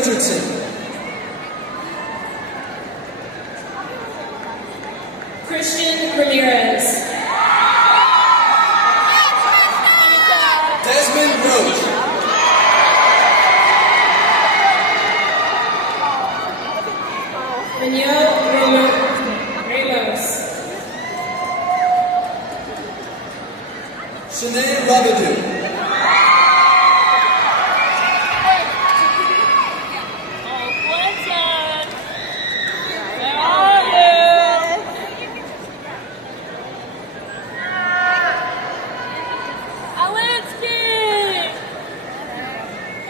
Richardson. Christian Ramirez. Desmond Roach. Manuel Ramos. Shanae Rabadou.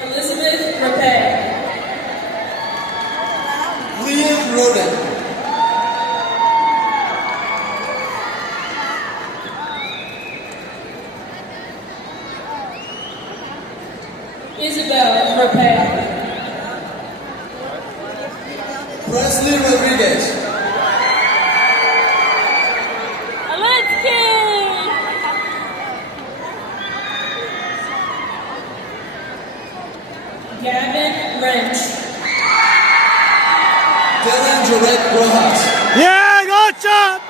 Elizabeth Rapay. Liam Roden. Isabel Rapay. Presley Rodriguez. Gavin Wrench. Dylan Jarrett Rojas. Yeah, good job!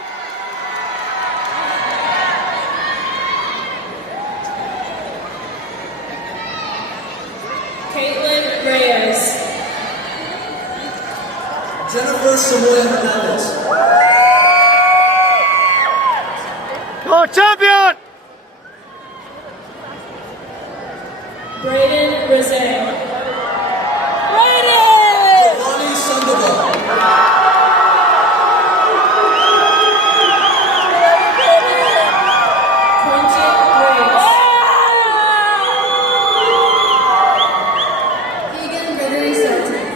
Caitlin Reyes. Jennifer Samoya Hernandez. Go champion! Braden Rosé. Ronnie Sandoval. Quentin Graves. Egan Gregory Sultan.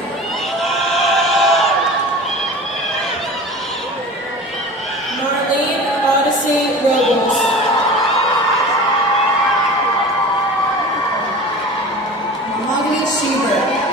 Marlene Odyssey Robles. Mahogany Schubert.